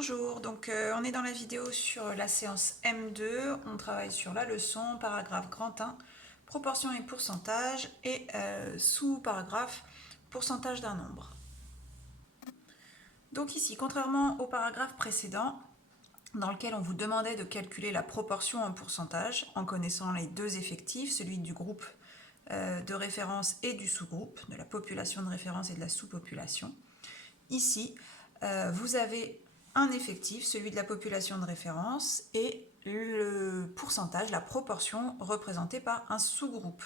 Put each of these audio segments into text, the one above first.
Bonjour, donc on est dans la vidéo sur la séance M2, on travaille sur la leçon, paragraphe grand 1, proportion et pourcentage, et sous-paragraphe, pourcentage d'un nombre. Donc ici, contrairement au paragraphe précédent, dans lequel on vous demandait de calculer la proportion en pourcentage, en connaissant les deux effectifs, celui du groupe de référence et du sous-groupe, de la population de référence et de la sous-population. Ici, vous avez un effectif, celui de la population de référence, et le pourcentage, la proportion représentée par un sous-groupe.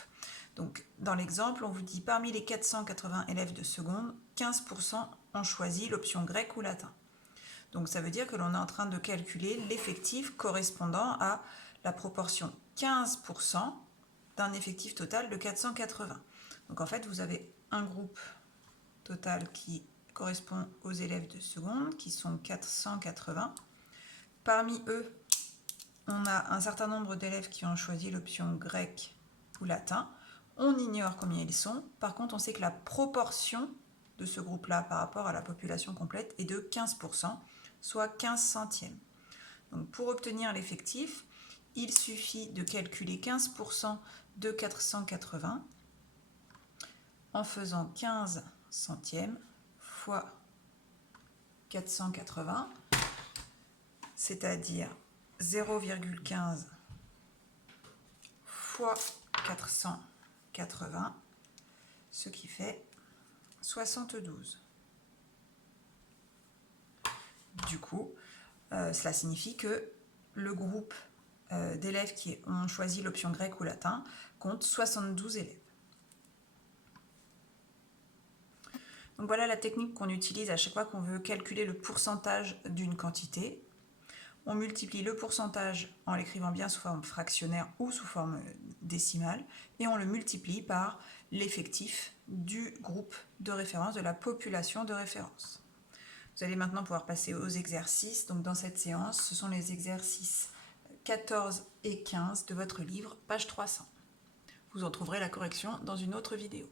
Donc, dans l'exemple, on vous dit parmi les 480 élèves de seconde, 15% ont choisi l'option grec ou latin. Donc, ça veut dire que l'on est en train de calculer l'effectif correspondant à la proportion 15% d'un effectif total de 480. Donc, en fait, vous avez un groupe total qui correspond aux élèves de seconde, qui sont 480. Parmi eux, on a un certain nombre d'élèves qui ont choisi l'option grec ou latin. On ignore combien ils sont. Par contre, on sait que la proportion de ce groupe-là par rapport à la population complète est de 15%, soit 15 centièmes. Donc, pour obtenir l'effectif, il suffit de calculer 15% de 480 en faisant 15 centièmes fois 480, c'est-à-dire 0,15 fois 480, ce qui fait 72. Du coup, cela signifie que le groupe d'élèves qui ont choisi l'option grec ou latin compte 72 élèves. Donc voilà la technique qu'on utilise à chaque fois qu'on veut calculer le pourcentage d'une quantité. On multiplie le pourcentage en l'écrivant bien sous forme fractionnaire ou sous forme décimale et on le multiplie par l'effectif du groupe de référence, de la population de référence. Vous allez maintenant pouvoir passer aux exercices. Donc dans cette séance, ce sont les exercices 14 et 15 de votre livre, page 300. Vous en trouverez la correction dans une autre vidéo.